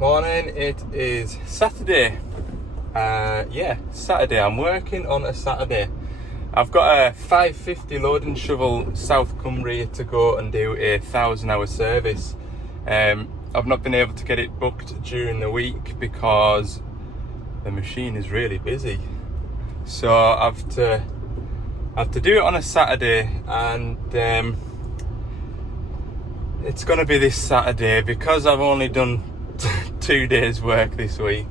Morning, it is Saturday. Saturday. I'm working on a Saturday. I've got a 550 loading shovel South Cumbria to go and do a 1,000-hour service. I've not been able to get it booked during the week because the machine is really busy. So I have to do it on a Saturday, and it's going to be this Saturday because I've only done 2 days work this week.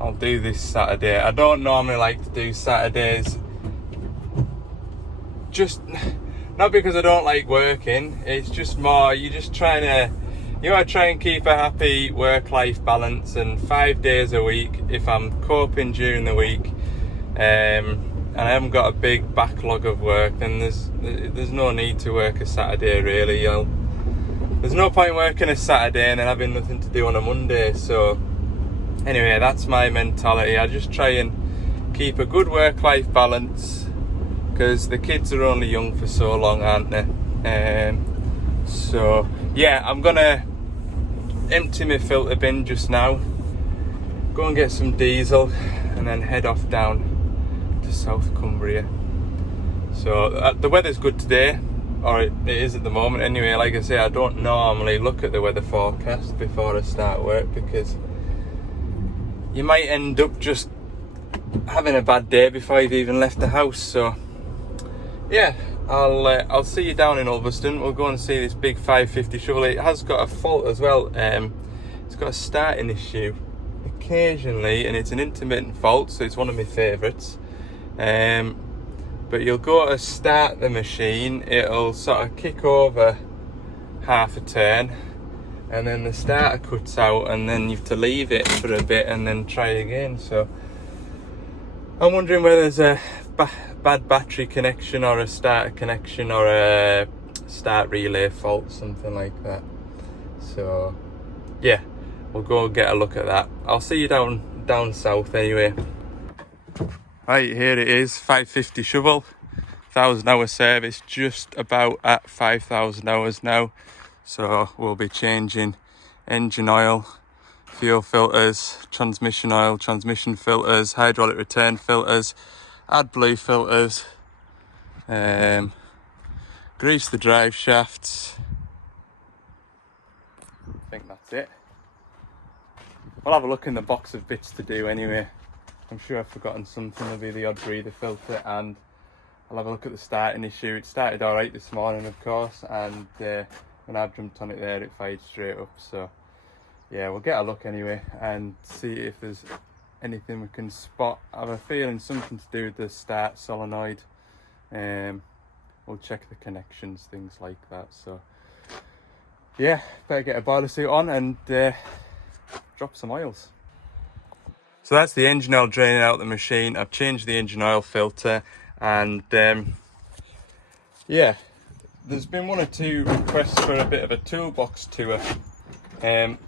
I'll do this Saturday. I don't normally like to do Saturdays, just not because I don't like working. It's just more you want to try and keep a happy work-life balance, and 5 days a week if I'm coping during the week, and I haven't got a big backlog of work, then there's no need to work a Saturday really. There's no point working a Saturday and then having nothing to do on a Monday. So anyway, that's my mentality. I just try and keep a good work-life balance because the kids are only young for so long, aren't they? So yeah, I'm gonna empty my filter bin just now, go and get some diesel, and then head off down to South Cumbria. So the weather's good today, or it is at the moment anyway. Like I say, I don't normally look at the weather forecast before I start work because you might end up just having a bad day before you've even left the house. So yeah, I'll see you down in Ulverston. We'll go and see this big 550 shovel. It has got a fault as well. It's got a starting issue occasionally, and it's an intermittent fault, so it's one of my favourites. But you'll go to start the machine, it'll sort of kick over half a turn, and then the starter cuts out, and then you have to leave it for a bit and then try again. So I'm wondering whether there's a bad battery connection or a starter connection or a start relay fault, something like that. So yeah, we'll go get a look at that. I'll see you down south anyway. Right, here it is, 550 shovel, 1,000-hour service, just about at 5,000 hours now. So we'll be changing engine oil, fuel filters, transmission oil, transmission filters, hydraulic return filters, AdBlue filters, grease the drive shafts. I think that's it. We'll have a look in the box of bits to do anyway. I'm sure I've forgotten something. There'll be the odd breather filter, and I'll have a look at the starting issue. It started alright this morning, of course, and when I jumped on it there, it fired straight up. So yeah, we'll get a look anyway and see if there's anything we can spot. I have a feeling something to do with the start solenoid. We'll check the connections, things like that. So yeah, better get a boiler suit on and drop some oils. So that's the engine oil draining out the machine. I've changed the engine oil filter, and yeah, there's been 1 or 2 requests for a bit of a toolbox tour, and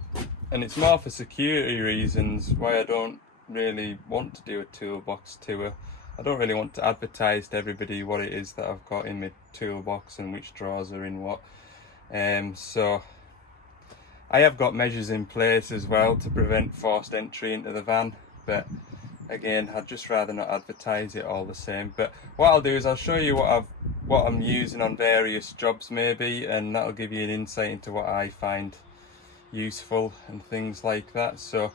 it's more for security reasons why I don't really want to do a toolbox tour. I don't really want to advertise to everybody what it is that I've got in my toolbox and which drawers are in what. So I have got measures in place as well to prevent forced entry into the van, but again, I'd just rather not advertise it all the same. But what I'll do is I'll show you what I'm using on various jobs maybe, and that'll give you an insight into what I find useful and things like that. So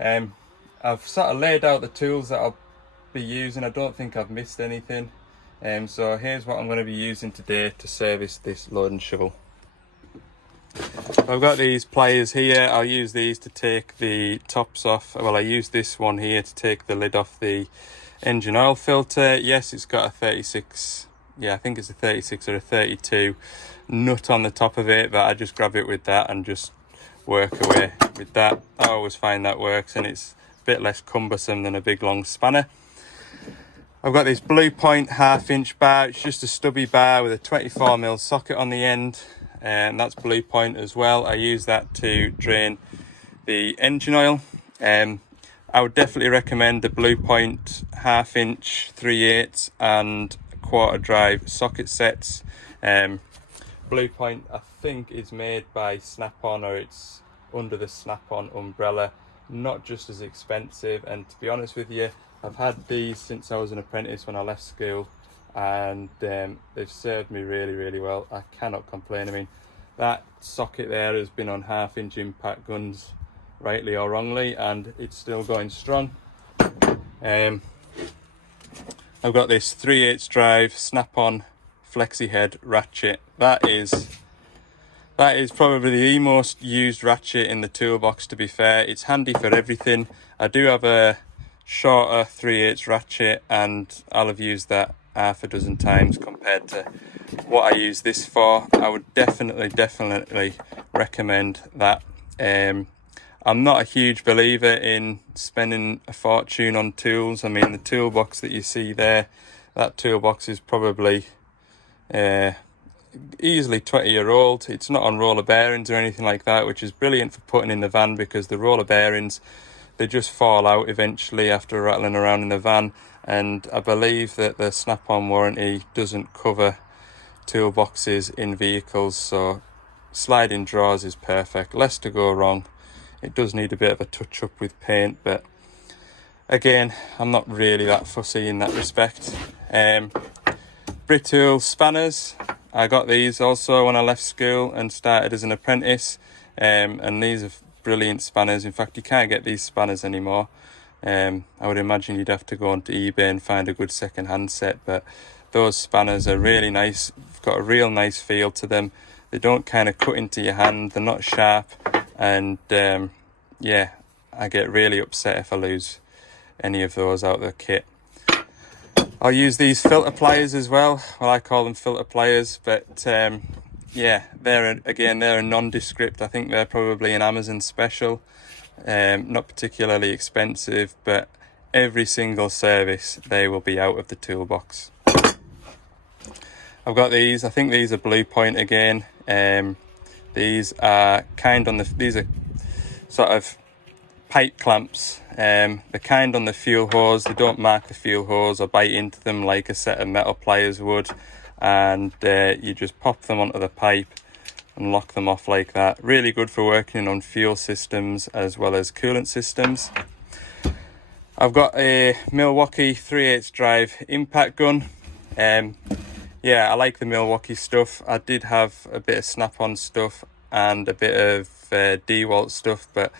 I've sort of laid out the tools that I'll be using. I don't think I've missed anything. So here's what I'm going to be using today to service this loading shovel. I've got these pliers here. I'll use these to take the tops off. Well, I use this one here to take the lid off the engine oil filter. Yes, it's got a 36, yeah, I think it's a 36 or a 32 nut on the top of it, but I just grab it with that and just work away with that. I always find that works, and it's a bit less cumbersome than a big long spanner. I've got this Blue Point 1/2 inch bar. It's just a stubby bar with a 24mm socket on the end, and that's Blue Point as well. I use that to drain the engine oil. I would definitely recommend the Blue Point 1/2 inch, 3/8 and 1/4 drive socket sets. Blue Point, I think, is made by Snap-on, or it's under the snap-on umbrella. Not just as expensive, and to be honest with you, I've had these since I was an apprentice when I left school, and they've served me really well. I cannot complain. I mean, that socket there has been on 1/2-inch impact guns, rightly or wrongly, and it's still going strong. I've got this 3/8 drive snap-on flexi head ratchet. That is probably the most used ratchet in the toolbox, to be fair. It's handy for everything. I do have a shorter 3/8 ratchet, and I'll have used that 6 times compared to what I use this for. I would definitely recommend that. I'm not a huge believer in spending a fortune on tools. I mean, the toolbox that you see there, that toolbox is probably easily 20-year-old. It's not on roller bearings or anything like that, which is brilliant for putting in the van, because the roller bearings, they just fall out eventually after rattling around in the van. And I believe that the snap-on warranty doesn't cover toolboxes in vehicles, so sliding drawers is perfect. Less to go wrong. It does need a bit of a touch up with paint, but again, I'm not really that fussy in that respect. Brittle spanners, I got these also when I left school and started as an apprentice, and these are brilliant spanners. In fact, you can't get these spanners anymore. I would imagine you'd have to go onto eBay and find a good second-hand set, but those spanners are really nice. Got a real nice feel to them. They don't kind of cut into your hand, they're not sharp, and yeah, I get really upset if I lose any of those out of the kit. I'll use these filter pliers as well. Well, I call them filter pliers, but yeah, they're a nondescript. I think they're probably an Amazon special. Not particularly expensive, but every single service they will be out of the toolbox. I've got these. I think these are Blue Point again. These are these are sort of pipe clamps. The kind on the fuel hose. They don't mark the fuel hose or bite into them like a set of metal pliers would, and you just pop them onto the pipe and lock them off like that. Really good for working on fuel systems as well as coolant systems. I've got a Milwaukee 3/8 drive impact gun. Yeah, I like the Milwaukee stuff. I did have a bit of snap-on stuff and a bit of DeWalt stuff, but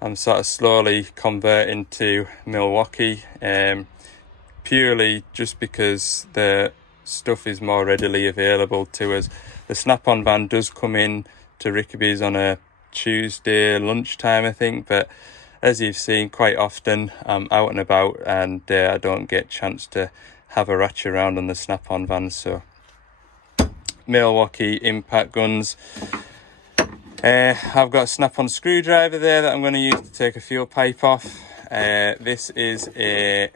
I'm sort of slowly converting to Milwaukee, purely just because the stuff is more readily available to us. The snap-on van does come in to Rickaby's on a Tuesday lunchtime, I think, but as you've seen, quite often I'm out and about, and I don't get a chance to have a ratchet around on the snap-on vans. So Milwaukee impact guns. I've got a snap-on screwdriver there that I'm going to use to take a fuel pipe off. This is a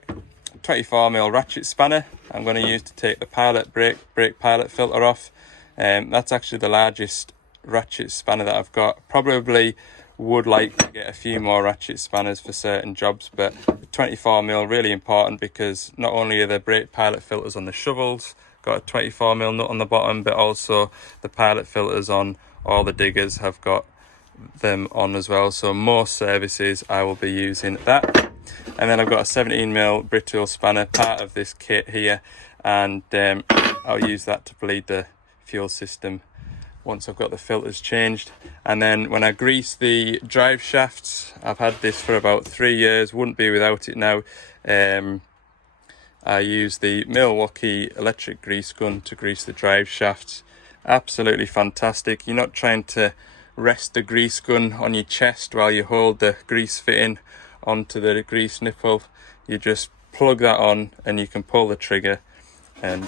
24mm ratchet spanner I'm going to use to take the pilot brake pilot filter off. That's actually the largest ratchet spanner that I've got. Probably would like to get a few more ratchet spanners for certain jobs, but the 24mm really important, because not only are the brake pilot filters on the shovels got a 24mm nut on the bottom, but also the pilot filters on all the diggers have got them on as well. So most services I will be using that. And then I've got a 17mm brittle spanner, part of this kit here, and I'll use that to bleed the fuel system once I've got the filters changed. And then when I grease the drive shafts, I've had this for about 3 years, wouldn't be without it now. I use the Milwaukee electric grease gun to grease the drive shafts. Absolutely fantastic. You're not trying to rest the grease gun on your chest while you hold the grease fitting onto the grease nipple. You just plug that on and you can pull the trigger, and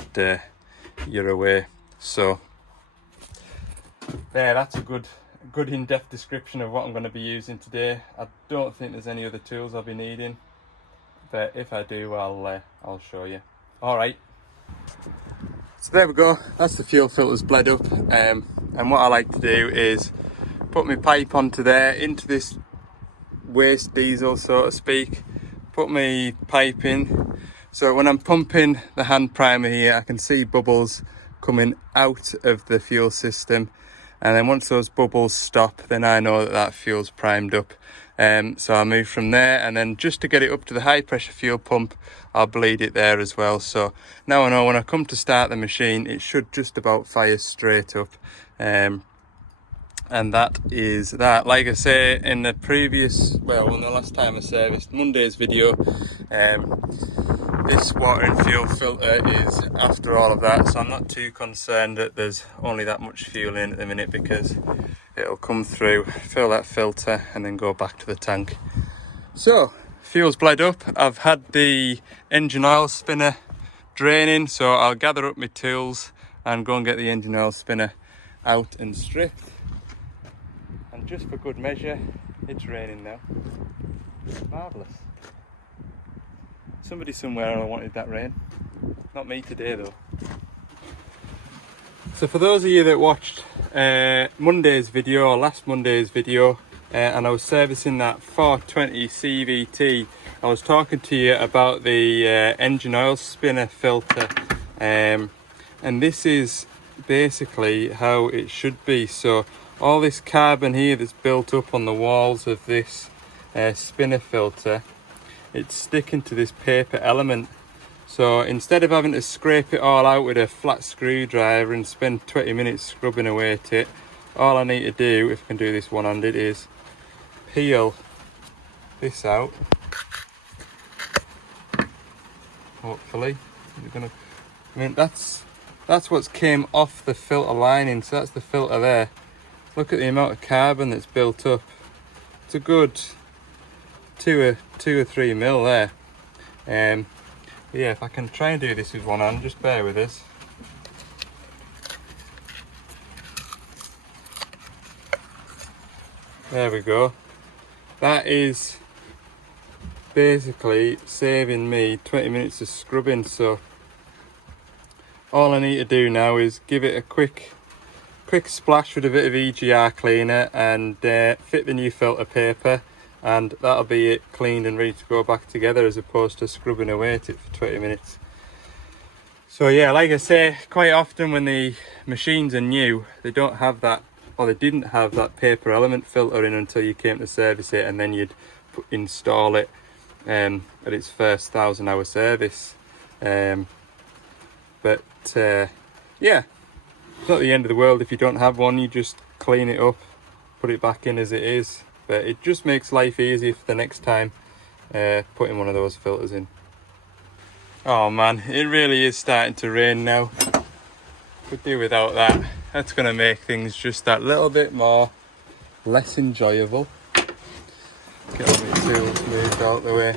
you're away. So there, that's a good in-depth description of what I'm going to be using today. I don't think there's any other tools I'll be needing, but if I do, I'll show you. All right, so there we go. That's the fuel filters bled up, and what I like to do is put my pipe onto there, into this waste diesel, so to speak. Put my pipe in, so when I'm pumping the hand primer here, I can see bubbles coming out of the fuel system, and then once those bubbles stop, then I know that that fuel's primed up. So I'll move from there, and then just to get it up to the high pressure fuel pump, I'll bleed it there as well. So now I know when I come to start the machine, it should just about fire straight up. And that is that. Like I say in the previous, well, in the last time I serviced Monday's video, this water and fuel filter is after all of that, so I'm not too concerned that there's only that much fuel in at the minute, because it'll come through, fill that filter, and then go back to the tank. So fuel's bled up. I've had the engine oil spinner draining, so I'll gather up my tools and go and get the engine oil spinner out and stripped. And just for good measure, it's raining now. Marvellous. Somebody somewhere wanted that rain. Not me today though. So for those of you that watched Monday's video, or last Monday's video, and I was servicing that 420 CVT, I was talking to you about the engine oil spinner filter, and this is basically how it should be. So all this carbon here that's built up on the walls of this spinner filter, it's sticking to this paper element. So instead of having to scrape it all out with a flat screwdriver and spend 20 minutes scrubbing away at it, all I need to do, if I can do this one-handed, is peel this out. Hopefully, I mean that's what's came off the filter lining. So that's the filter there. Look at the amount of carbon that's built up. It's a good 2 or 3 mil there. Yeah, if I can try and do this with one hand, just bear with us. There we go. That is basically saving me 20 minutes of scrubbing. So all I need to do now is give it a quick splash with a bit of EGR cleaner and fit the new filter paper, and that'll be it, cleaned and ready to go back together, as opposed to scrubbing away at it for 20 minutes. So yeah, like I say, quite often when the machines are new, they don't have that, or they didn't have that paper element filter in until you came to service it, and then you'd install it at its first 1,000-hour service. But yeah, it's not the end of the world if you don't have one. You just clean it up, put it back in as it is. But it just makes life easier for the next time putting one of those filters in. Oh man, it really is starting to rain now. Could do without that. That's going to make things just that little bit more less enjoyable. Get all my tools moved out the way.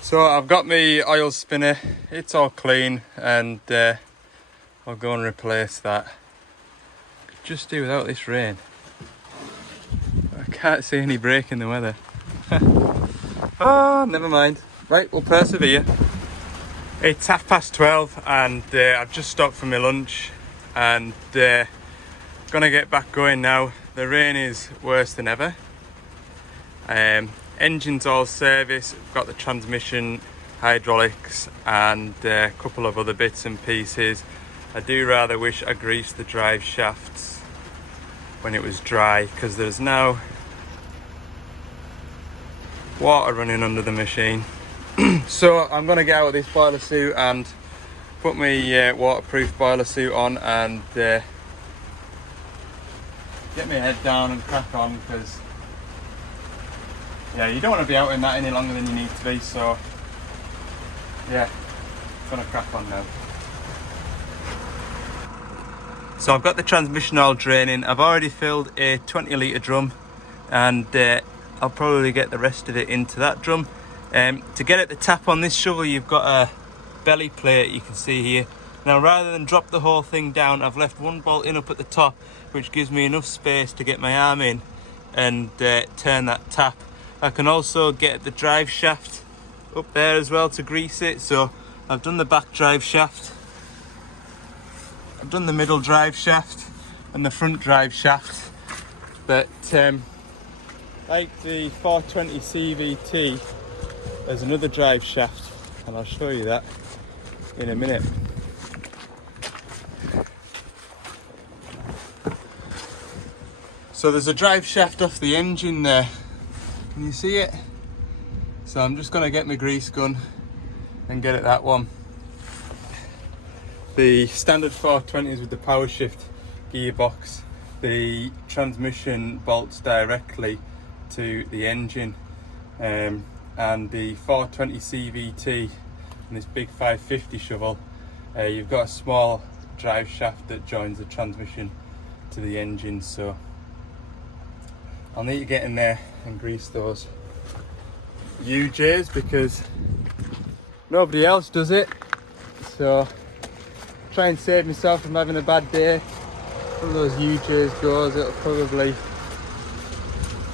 So I've got my oil spinner, it's all clean, and I'll go and replace that. Could just do without this rain. I can't see any break in the weather. Oh, never mind. Right, we'll persevere. It's 12:30 and I've just stopped for my lunch, and gonna get back going now. The rain is worse than ever. Engine's all serviced, got the transmission, hydraulics, and a couple of other bits and pieces. I do rather wish I greased the drive shafts when it was dry, because there's now water running under the machine. So I'm going to get out of this boiler suit and put my waterproof boiler suit on and get my head down and crack on, because yeah, you don't want to be out in that any longer than you need to be. So yeah, I'm going to crack on now. So I've got the transmission oil draining. I've already filled a 20 litre drum, and I'll probably get the rest of it into that drum. To get at the tap on this shovel, you've got a belly plate you can see here. Now, rather than drop the whole thing down, I've left one bolt in up at the top, which gives me enough space to get my arm in and turn that tap. I can also get the drive shaft up there as well to grease it. So I've done the back drive shaft, I've done the middle drive shaft and the front drive shaft. But like the 420 CVT, there's another drive shaft, and I'll show you that in a minute. So there's a drive shaft off the engine there. Can you see it? So I'm just gonna get my grease gun and get at that one. The standard 420s with the power shift gearbox, the transmission bolts directly to the engine, and the 420 CVT and this big 550 shovel, you've got a small drive shaft that joins the transmission to the engine. So I'll need to get in there and grease those UJs because nobody else does it. So try and save myself from having a bad day. One of those UJs goes, it'll probably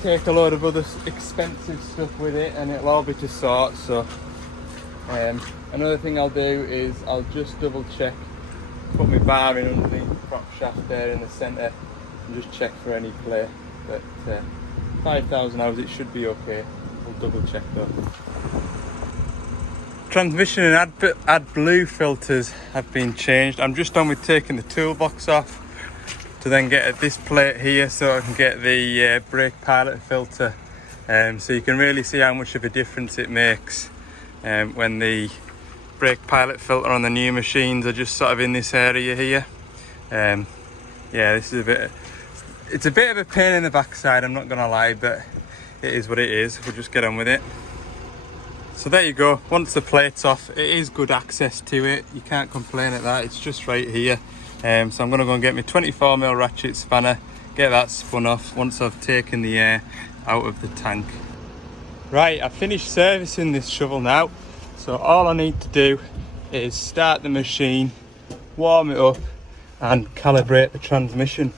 take a load of other expensive stuff with it and it'll all be to sort. So another thing I'll do is I'll just double check, put my bar in underneath the prop shaft there in the centre and just check for any play. But 5,000 hours, it should be okay. We'll double check though. Transmission and AdBlue filters have been changed. I'm just on with taking the toolbox off to then get at this plate here so I can get the brake pilot filter. So you can really see how much of a difference it makes when the brake pilot filter on the new machines are just sort of in this area here. Yeah, this is it's a bit of a pain in the backside, I'm not gonna lie, but it is what it is. We'll just get on with it. So there you go. Once the plate's off, it is good access to it. You can't complain at that. It's just right here. So I'm gonna go and get my 24mm ratchet spanner, get that spun off once I've taken the air out of the tank. Right, I've finished servicing this shovel now. So all I need to do is start the machine, warm it up and calibrate the transmission.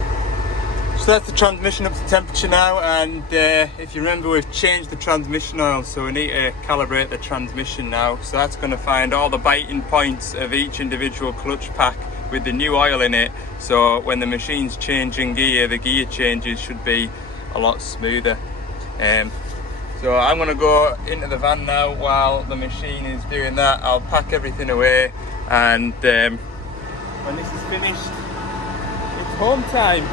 So that's the transmission up to temperature now, and if you remember, we've changed the transmission oil, so we need to calibrate the transmission now. So that's going to find all the biting points of each individual clutch pack with the new oil in it, so when the machine's changing gear, the gear changes should be a lot smoother. So I'm going to go into the van now while the machine is doing that. I'll pack everything away, and when this is finished, it's home time.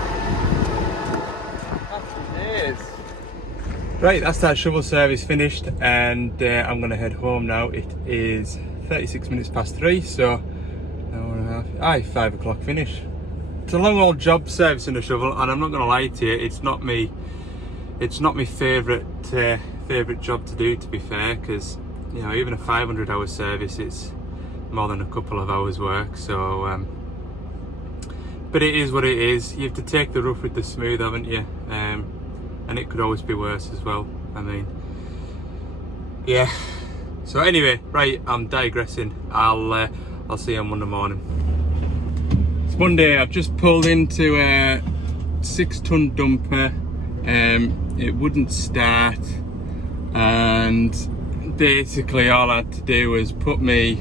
Right, that's that shovel service finished, and I'm going to head home now. It is 36 minutes past 3, so an hour and a half. 5 o'clock finish. It's a long old job servicing a shovel, and I'm not going to lie to you, it's not my favourite job to do, to be fair, because you know, even a 500-hour service, it's more than a couple of hours work. So but it is what it is. You have to take the rough with the smooth, haven't you? And it could always be worse as well. I mean, yeah. So anyway, right, I'm digressing. I'll see you on Monday morning. It's Monday. I've just pulled into a 6-ton dumper. It wouldn't start, and basically all I had to do was put my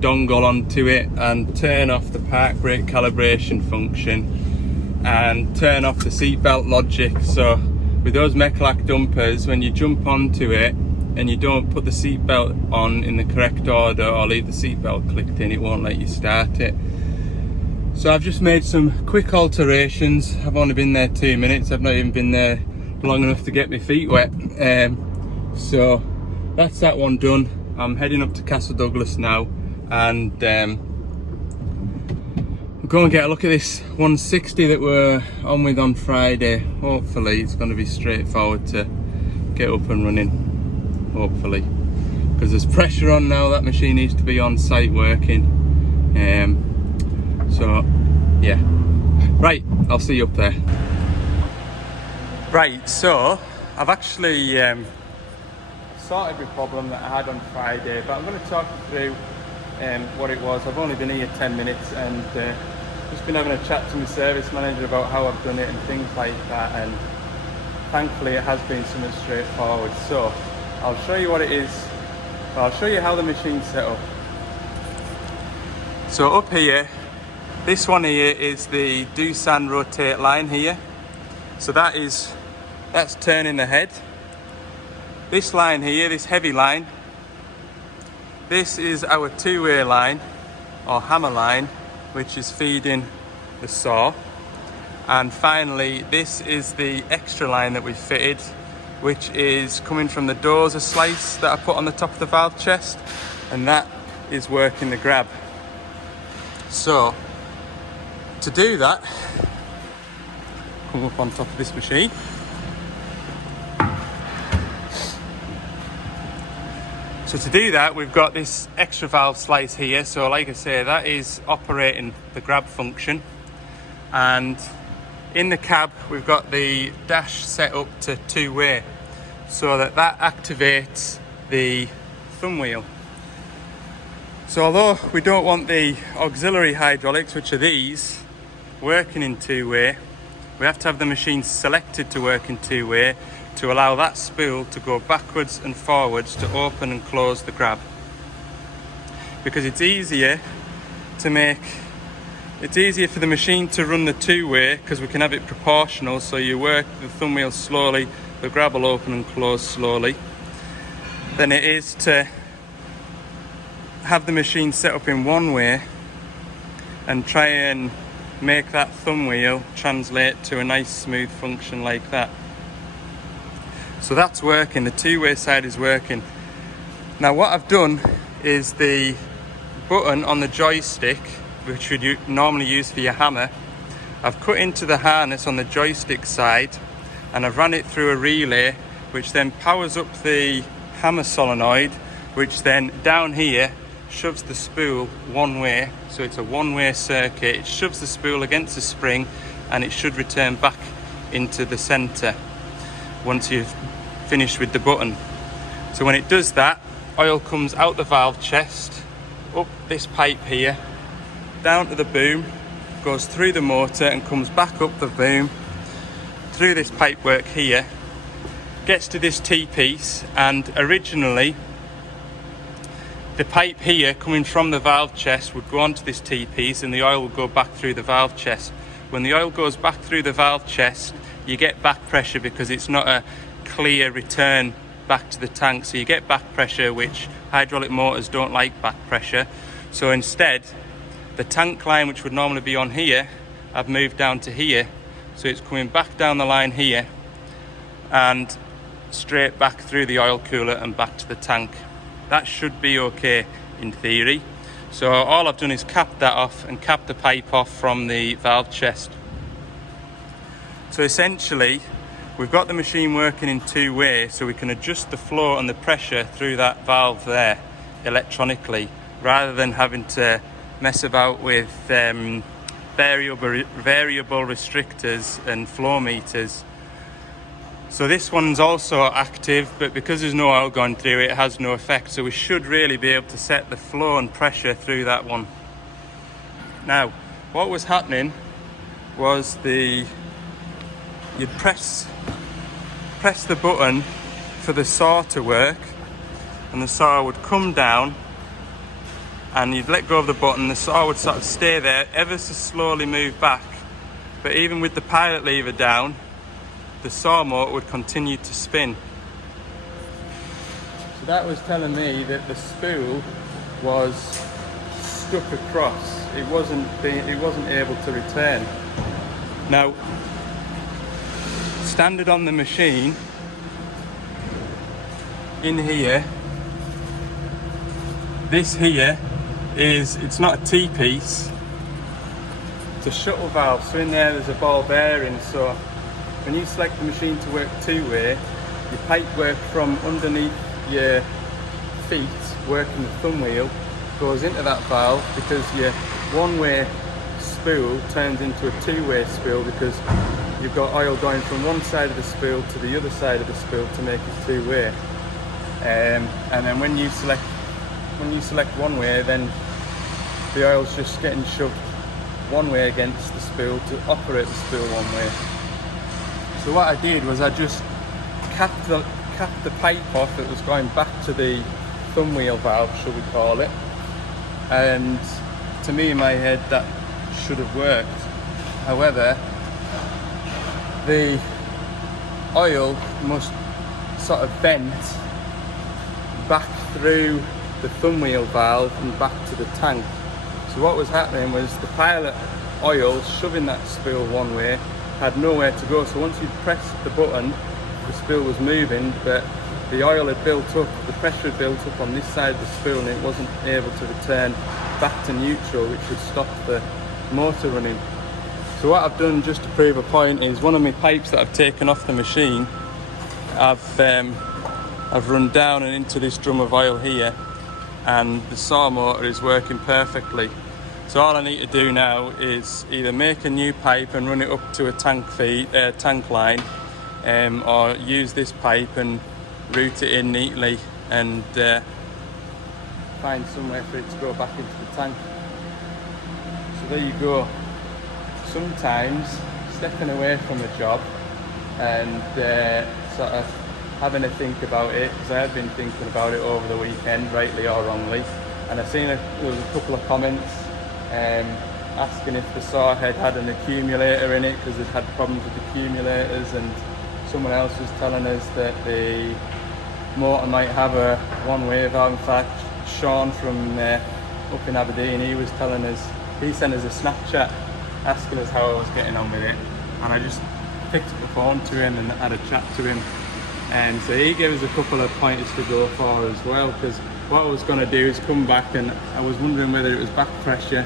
dongle onto it and turn off the park brake calibration function and turn off the seatbelt logic. So with those Mechlac dumpers, when you jump onto it and you don't put the seatbelt on in the correct order or leave the seatbelt clicked in, it won't let you start it. So I've just made some quick alterations. I've only been there 2 minutes. I've not even been there long enough to get my feet wet. So that's that one done. I'm heading up to Castle Douglas now, and we'll go and get a look at this 160 that we're on with on Friday. Hopefully it's going to be straightforward to get up and running, hopefully, because there's pressure on now. That machine needs to be on site working. So yeah, right, I'll see you up there. Right, so I've actually sorted the problem that I had on Friday, but I'm going to talk you through what it was. I've only been here 10 minutes, and just been having a chat to my service manager about how I've done it and things like that, and thankfully it has been something straightforward. So I'll show you what it is. I'll show you how the machine's set up. So up here, this one here is the Doosan rotate line here. So that's turning the head. This line here, this heavy line, this is our two-way line or hammer line, which is feeding the saw. And finally, this is the extra line that we fitted, which is coming from the dozer slice that I put on the top of the valve chest, and that is working the grab. So to do that, come up on top of this machine. So to do that, we've got this extra valve slice here. So like I say, that is operating the grab function. And in the cab, we've got the dash set up to two-way, so that activates the thumb wheel. So although we don't want the auxiliary hydraulics, which are these, working in two-way, we have to have the machine selected to work in two-way to allow that spool to go backwards and forwards to open and close the grab. Because it's easier for the machine to run the two-way, because we can have it proportional, so you work the thumb wheel slowly, the grab will open and close slowly, than it is to have the machine set up in one way and try and make that thumb wheel translate to a nice smooth function like that. So that's working, the two-way side is working. Now what I've done is the button on the joystick, which you normally use for your hammer, I've cut into the harness on the joystick side, and I've run it through a relay, which then powers up the hammer solenoid, which then down here shoves the spool one way. So it's a one-way circuit. It shoves the spool against the spring, and it should return back into the center once you've finished with the button. So when it does that, oil comes out the valve chest, up this pipe here, down to the boom, goes through the motor and comes back up the boom, through this pipework here, gets to this T-piece, and originally the pipe here coming from the valve chest would go onto this T-piece and the oil would go back through the valve chest. When the oil goes back through the valve chest, you get back pressure because it's not a clear return back to the tank, so you get back pressure, which hydraulic motors don't like back pressure. So instead, the tank line, which would normally be on here, I've moved down to here, so it's coming back down the line here and straight back through the oil cooler and back to the tank. That should be okay in theory. So all I've done is cap that off and cap the pipe off from the valve chest. So essentially, we've got the machine working in two ways, so we can adjust the flow and the pressure through that valve there electronically, rather than having to mess about with variable restrictors and flow meters. So this one's also active, but because there's no oil going through it, it has no effect. So we should really be able to set the flow and pressure through that one. Now, what was happening was you'd press the button for the saw to work, and the saw would come down, and you'd let go of the button, the saw would sort of stay there, ever so slowly move back. But even with the pilot lever down, the saw motor would continue to spin. So that was telling me that the spool was stuck across. It wasn't able to return. Now, standard on the machine, in here, this here it's not a T-piece, it's a shuttle valve. So in there's a ball bearing, so when you select the machine to work two-way, your pipe work from underneath your feet, working the thumb wheel, goes into that valve, because your one-way spool turns into a two-way spool, because you've got oil going from one side of the spool to the other side of the spool to make it two-way. And then when you select one way, then the oil's just getting shoved one way against the spool to operate the spool one way. So what I did was I just capped the pipe off that was going back to the thumb wheel valve, shall we call it. And to me, in my head, that should have worked. However, the oil must sort of vent back through the thumb wheel valve and back to the tank. So what was happening was the pilot oil shoving that spool one way, had nowhere to go. So once you pressed the button, the spool was moving, but the oil had built up, the pressure had built up on this side of the spool, and it wasn't able to return back to neutral, which would stop the motor running. So what I've done, just to prove a point, is one of my pipes that I've taken off the machine, I've run down and into this drum of oil here, and the saw motor is working perfectly. So all I need to do now is either make a new pipe and run it up to a tank line, or use this pipe and route it in neatly and find somewhere for it to go back into the tank. So there you go. Sometimes stepping away from a job and sort of having a think about it, because I have been thinking about it over the weekend, rightly or wrongly, and I've seen there was a couple of comments asking if the saw head had an accumulator in it because it had problems with accumulators, and someone else was telling us that the motor might have a one-way valve. In fact, Sean from up in Aberdeen, he was telling us, he sent us a Snapchat asking us how I was getting on with it, and I just picked up the phone to him and had a chat to him, and so he gave us a couple of pointers to go for as well, because what I was going to do is come back, and I was wondering whether it was back pressure.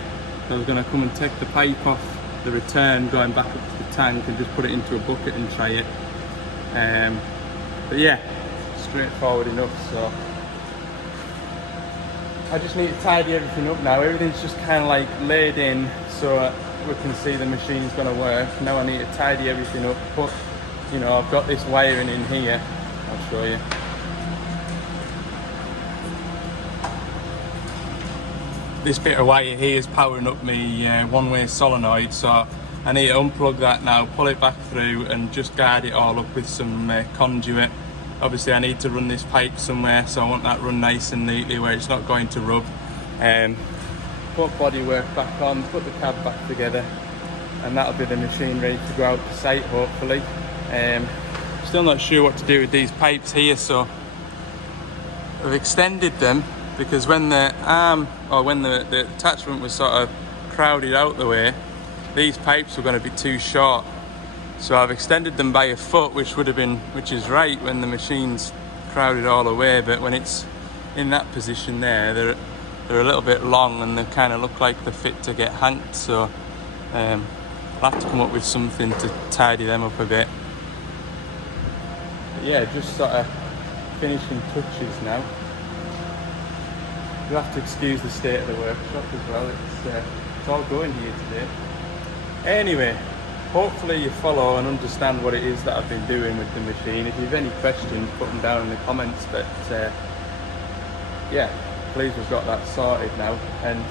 I was going to come and take the pipe off the return going back up to the tank and just put it into a bucket and try it, but yeah, straightforward enough. So I just need to tidy everything up now. Everything's just kind of like laid in so we can see the machine's going to work. Now I need to tidy everything up, but you know, I've got this wiring in here, I'll show you. This bit of wire here is powering up my one-way solenoid, so I need to unplug that now, pull it back through and just guide it all up with some conduit. Obviously I need to run this pipe somewhere, so I want that run nice and neatly where it's not going to rub. Put bodywork back on, put the cab back together, and that'll be the machine ready to go out to site hopefully. Still not sure what to do with these pipes here, so I've extended them because when the arm, or when the attachment was sort of crowded out the way, these pipes were going to be too short. So I've extended them by a foot, which is right when the machine's crowded all the way, but when it's in that position there, they're a little bit long and they kind of look like they're fit to get hanked, so I'll have to come up with something to tidy them up a bit. But yeah, just sort of finishing touches now. You'll have to excuse the state of the workshop as well, it's all going here today. Anyway, hopefully you follow and understand what it is that I've been doing with the machine. If you have any questions, put them down in the comments, but yeah, pleased we've got that sorted now, and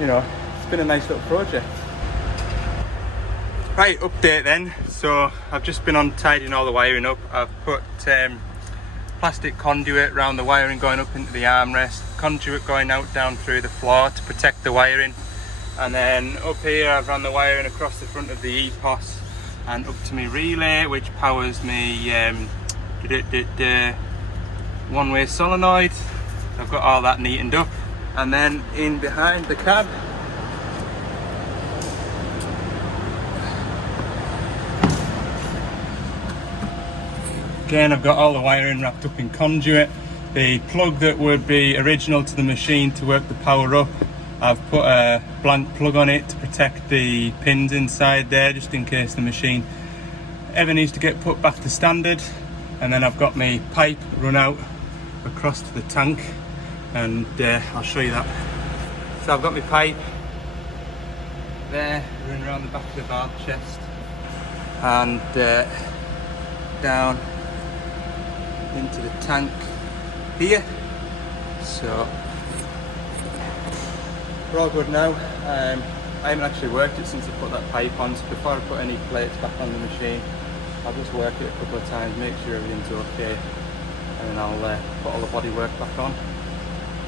you know, it's been a nice little project. Right, update then. So I've just been on tidying all the wiring up. I've put plastic conduit around the wiring going up into the armrest, conduit going out down through the floor to protect the wiring, and then up here I've run the wiring across the front of the EPOS and up to my relay, which powers me one-way solenoid. I've got all that neatened up, and then in behind the cab again, I've got all the wiring wrapped up in conduit. The plug that would be original to the machine to work the power up, I've put a blank plug on it to protect the pins inside there, just in case the machine ever needs to get put back to standard. And then I've got my pipe run out across to the tank, and I'll show you that. So I've got my pipe there, running around the back of the valve chest, and down into the tank here. So we're all good now. I haven't actually worked it since I put that pipe on, so before I put any plates back on the machine, I'll just work it a couple of times, make sure everything's okay, and then I'll put all the bodywork back on,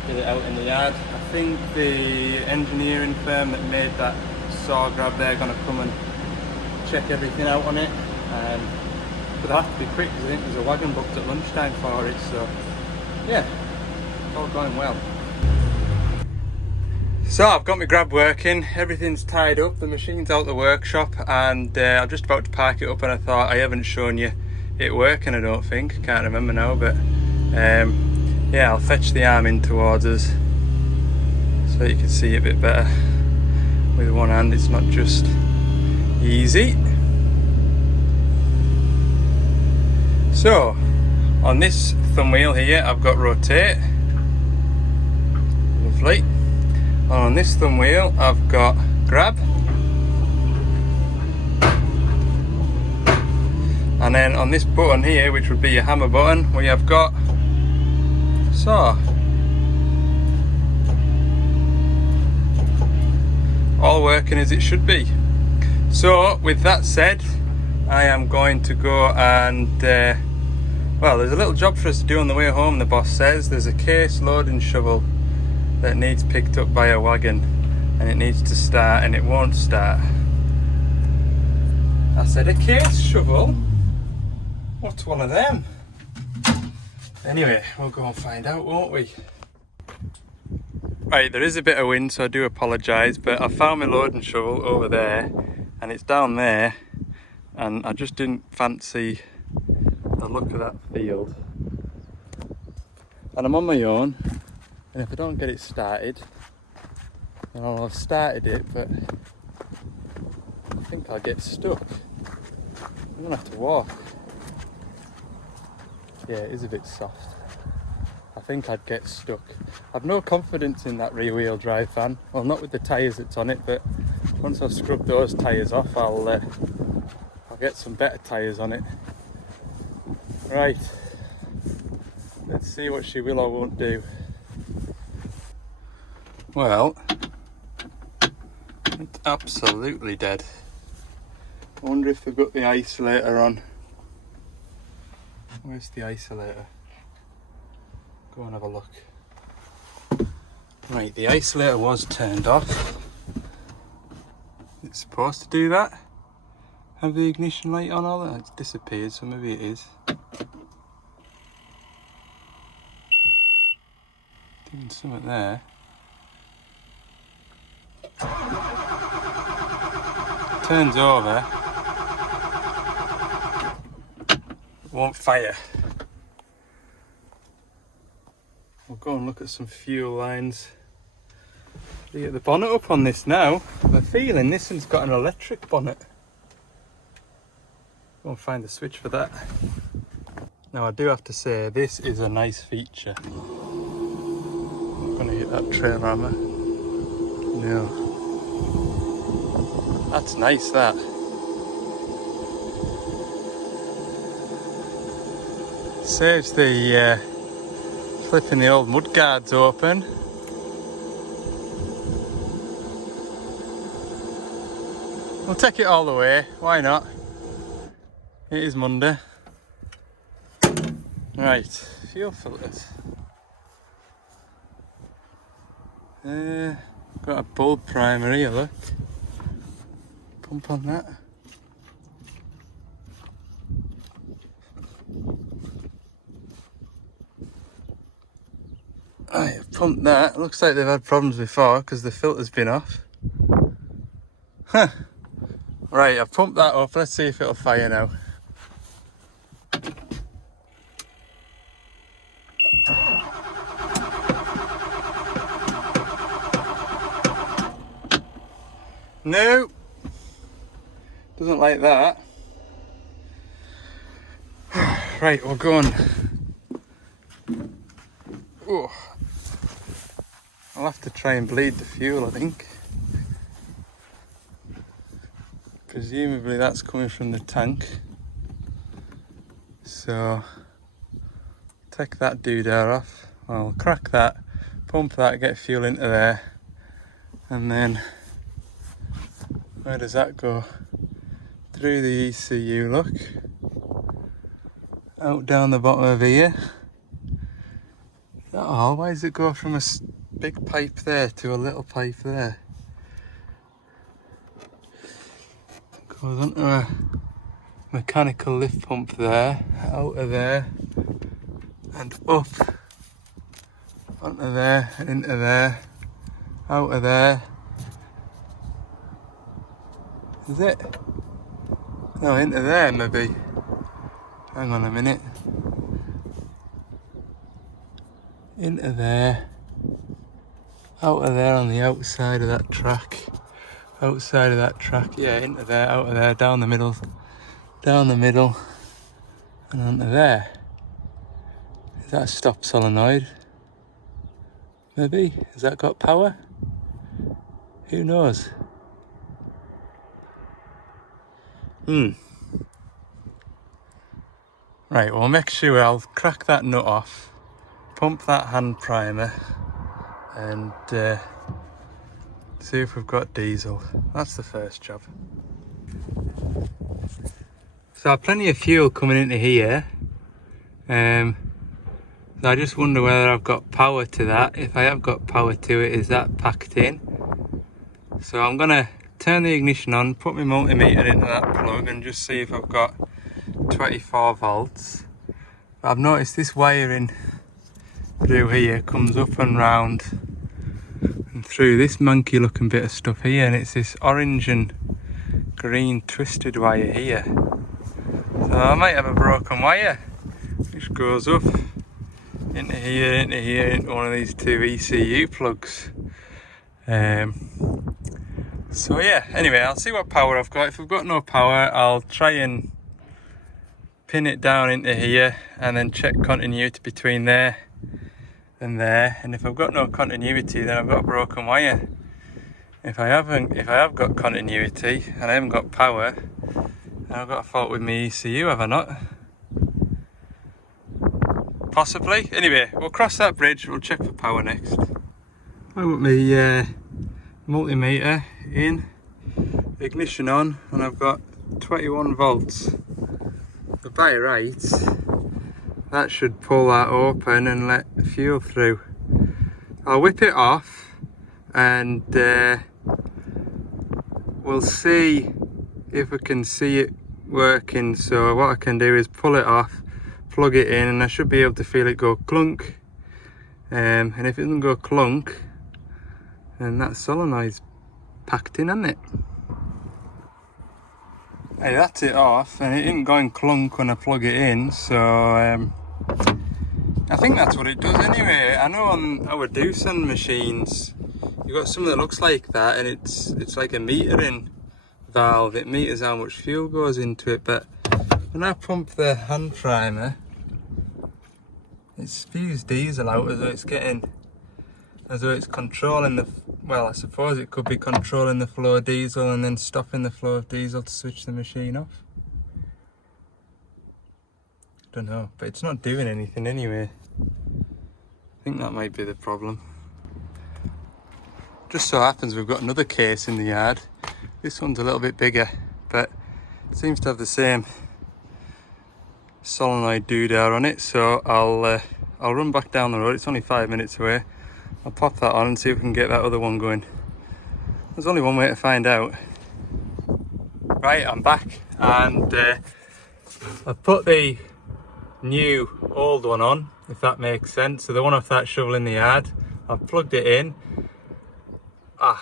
get it out in the yard. I think the engineering firm that made that saw grab, they're going to come and check everything out on it. But I have to be quick because I think there's a wagon booked at lunchtime for it, so yeah, it's all going well. So I've got my grab working, everything's tied up, the machine's out the workshop, and I'm just about to park it up, and I thought I haven't shown you it working, I don't think, can't remember now, but yeah, I'll fetch the arm in towards us so you can see it a bit better. With one hand it's not just easy. So on this thumb wheel here I've got rotate, lovely. On this thumb wheel I've got grab, and then on this button here, which would be your hammer button, we have got saw. All working as it should be. So with that said, I am going to go and well, there's a little job for us to do on the way home, the boss says. There's a case loading shovel that needs picked up by a wagon, and it needs to start, and it won't start. I said, a case shovel? What's one of them? Anyway, we'll go and find out, won't we? Right, there is a bit of wind, so I do apologise, but I found my loading shovel over there, and it's down there, and I just didn't fancy the look of that field. And I'm on my own, and if I don't get it started, then I'll have started it, but I think I'll get stuck. I'm gonna have to walk. Yeah, it is a bit soft. I think I'd get stuck. I've no confidence in that rear wheel drive van. Well, not with the tyres that's on it, but once I've scrubbed those tyres off, I'll get some better tyres on it. Right, let's see what she will or won't do. Well, it's absolutely dead. I wonder if they've got the isolator on. Where's the isolator? Go and have a look. Right, the isolator was turned off. It's supposed to do that. Have the ignition light on, all that? It's disappeared, so maybe it is. Doing something there. Turns over. It won't fire. We'll go and look at some fuel lines. You get the bonnet up on this now. I'm feeling this one's got an electric bonnet. Go and find the switch for that. Now I do have to say, this is a nice feature. I'm gonna hit that trail hammer. No. That's nice, that. Saves the flipping the old mud guards open. We'll take it all the way, why not? It is Monday. Right, fuel filters. Got a bulb primer here, look. Pump on that. I've pumped that. Looks like they've had problems before because the filter's been off. Huh. Right, I've pumped that up. Let's see if it'll fire now. No. Doesn't like that. Right, we're going. Oh. I'll have to try and bleed the fuel, I think. Presumably that's coming from the tank. So, take that doodah off. I'll crack that, pump that, get fuel into there, and then where does that go? Through the ECU, look. Out down the bottom of here. Oh, why does it go from a big pipe there to a little pipe there? Goes onto a mechanical lift pump there, out of there, and up onto there and into there, out of there. Is it? No, into there maybe. Hang on a minute. Into there. Out of there on the outside of that track. Outside of that track, yeah, into there, out of there, down the middle, and onto there. Is that a stop solenoid? Maybe? Has that got power? Who knows? Right, well, make sure I'll crack that nut off, pump that hand primer, and see if we've got diesel. That's the first job. So I've plenty of fuel coming into here. So I just wonder whether I've got power to that. If I have got power to it, is that packed in? So I'm gonna turn the ignition on, put my multimeter into that plug and just see if I've got 24 volts. But I've noticed this wiring through here comes up and round and through this monkey looking bit of stuff here, and it's this orange and green twisted wire here. So I might have a broken wire which goes up into here, into one of these two ECU plugs. So yeah, anyway, I'll see what power I've got. If I've got no power, I'll try and pin it down into here and then check continuity between there and there. And if I've got no continuity, then I've got a broken wire. If I have got continuity and I haven't got power, then I've got a fault with my ECU, have I not? Possibly. Anyway, we'll cross that bridge, we'll check for power next. I got my multimeter in, ignition on, and I've got 21 volts. But by rights, that should pull that open and let fuel through. I'll whip it off and we'll see if we can see it working. So what I can do is pull it off, plug it in, and I should be able to feel it go clunk. And if it doesn't go clunk, then that solenoid's packed in, isn't it? Hey, that's it off, and it isn't going clunk when I plug it in, so I think that's what it does anyway. I know on our Doosan machines, you've got something that looks like that, and it's like a metering valve. It meters how much fuel goes into it, but when I pump the hand primer, it spews diesel out as though it's controlling the, well, I suppose it could be controlling the flow of diesel and then stopping the flow of diesel to switch the machine off. Don't know, but it's not doing anything anyway. I think that might be the problem. Just so happens we've got another case in the yard. This one's a little bit bigger, but it seems to have the same solenoid doodah on it, so I'll run back down the road. It's only 5 minutes away. I'll pop that on and see if we can get that other one going. There's only one way to find out. Right, I'm back, and I've put the new old one on, if that makes sense. So the one off that shovel in the yard, I've plugged it in. I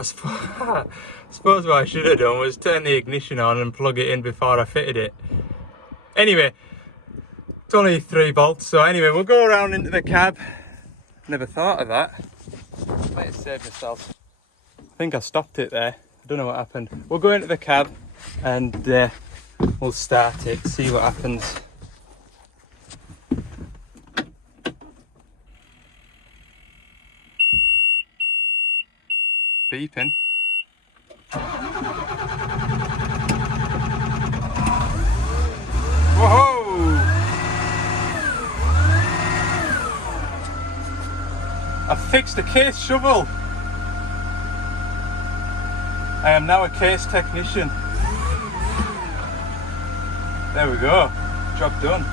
suppose what I should have done was turn the ignition on and plug it in before I fitted it. Anyway, it's only 3 volts, so anyway, we'll go around into the cab. Never thought of that. Might have saved myself. I think I stopped it there. I don't know what happened. We'll go into the cab and we'll start it, see what happens. Beeping. Whoa! I fixed a case shovel. I am now a case technician. There we go. Job done.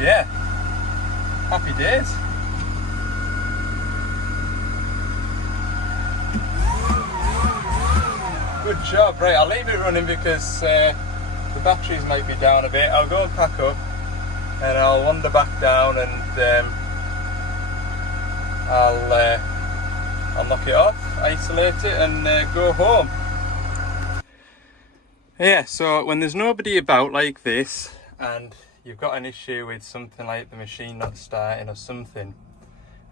Yeah. Happy days. Good job. Right, I'll leave it running because the batteries might be down a bit. I'll go and pack up and I'll wander back down and I'll knock it off, isolate it, and go home. Yeah, so when there's nobody about like this and you've got an issue with something like the machine not starting or something,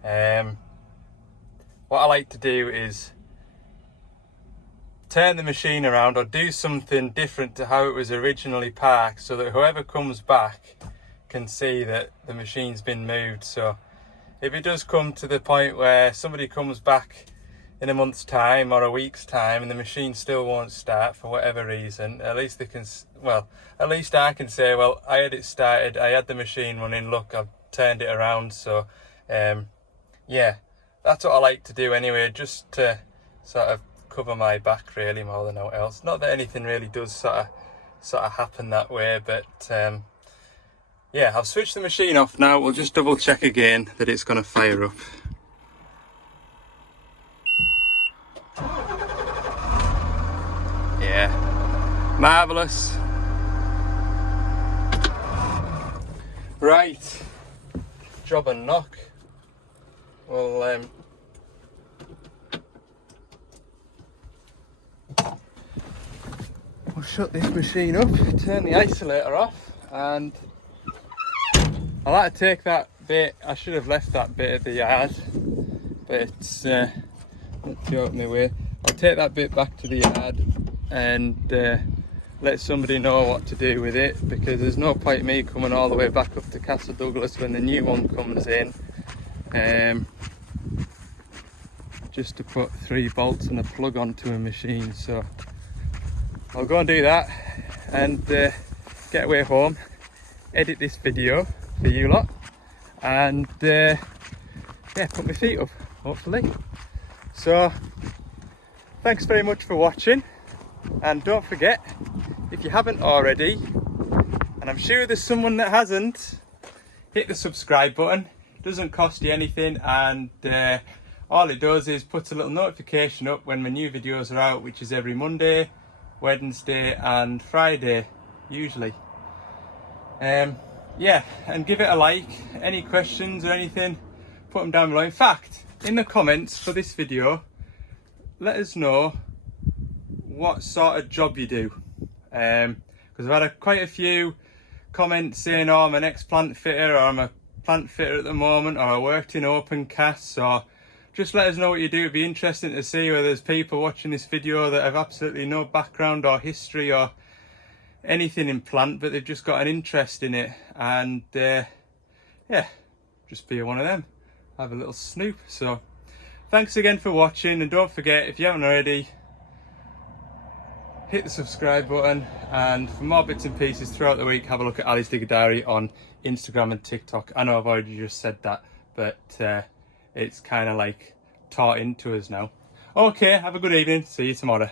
what I like to do is turn the machine around or do something different to how it was originally parked, so that whoever comes back can see that the machine's been moved. So if it does come to the point where somebody comes back in a month's time or a week's time and the machine still won't start for whatever reason, at least they can, well, at least I can say, well, I had it started, I had the machine running, look, I've turned it around. So yeah, that's what I like to do anyway, just to sort of cover my back really, more than anything else. Not that anything really does sort of happen that way, but yeah, I've switched the machine off now. We'll just double check again that it's going to fire up. Yeah, marvellous. Right, job and knock. We'll shut this machine up, turn the isolator off, and I like to take that bit. I should have left that bit at the yard, but it's not too out of my way. I'll take that bit back to the yard and let somebody know what to do with it, because there's no point me coming all the way back up to Castle Douglas when the new one comes in, just to put 3 bolts and a plug onto a machine. So I'll go and do that and get away home, edit this video for you lot, and yeah, put my feet up, hopefully. So thanks very much for watching, and don't forget, if you haven't already, and I'm sure there's someone that hasn't, hit the subscribe button. It doesn't cost you anything, and all it does is put a little notification up when my new videos are out, which is every Monday, Wednesday and Friday usually. Yeah, and give it a like. Any questions or anything, put them down below. In fact, in the comments for this video, let us know what sort of job you do, because I've had quite a few comments saying, oh, I'm an ex-plant fitter, or I'm a plant fitter at the moment, or I worked in open casts. Or just let us know what you do. It'd be interesting to see whether there's people watching this video that have absolutely no background or history or anything in plant, but they've just got an interest in it, and yeah, just be one of them, have a little snoop. So thanks again for watching, and don't forget, if you haven't already, hit the subscribe button, and for more bits and pieces throughout the week, have a look at Ali's Digger Diary on Instagram and TikTok. I know I've already just said that, but it's kind of like taught into us now. Okay, have a good evening, see you tomorrow.